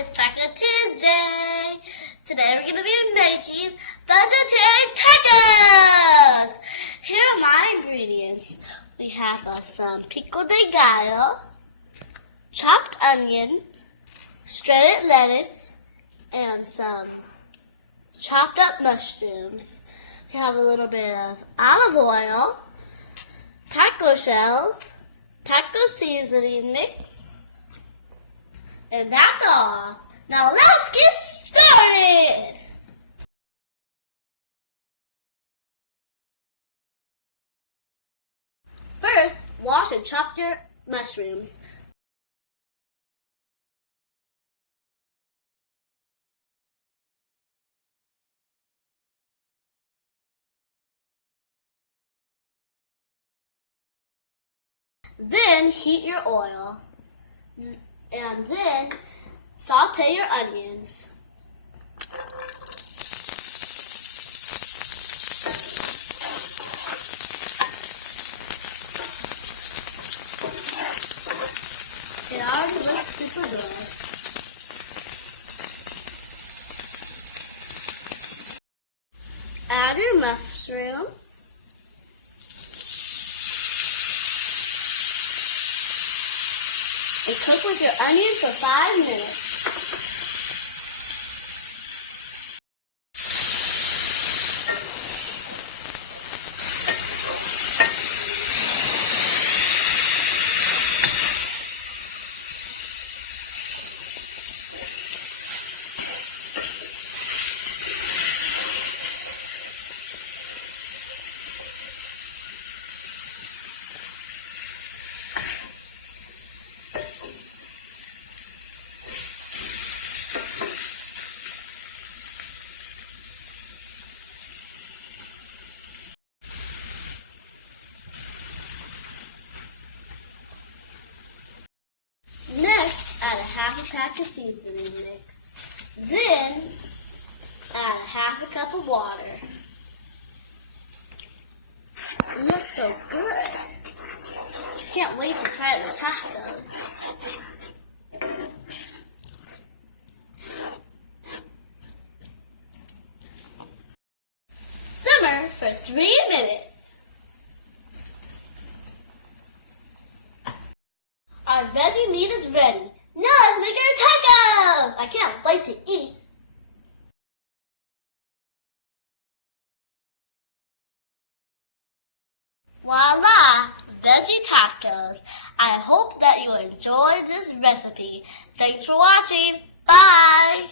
it's Taco Tuesday. Today we're going to be making vegetarian tacos. Here are my ingredients. We have some pico de gallo, chopped onion, shredded lettuce, and some chopped up mushrooms. We have a little bit of olive oil, taco shells, taco seasoning mix, and that's all. Now let's get started! First, wash and chop your mushrooms. Then heat your oil, and then saute your onions. It already looks super good. Add your mushrooms. And cook with your onion for 5 minutes. Next, add a half a pack of seasoning mix. Then, add half a cup of water. It looks so good. Can't wait to try the tacos. Simmer for 3 minutes. Our veggie meat is ready. Now let's make our tacos! I can't wait to eat. Voila! Veggie tacos. I hope that you enjoyed this recipe. Thanks for watching. Bye!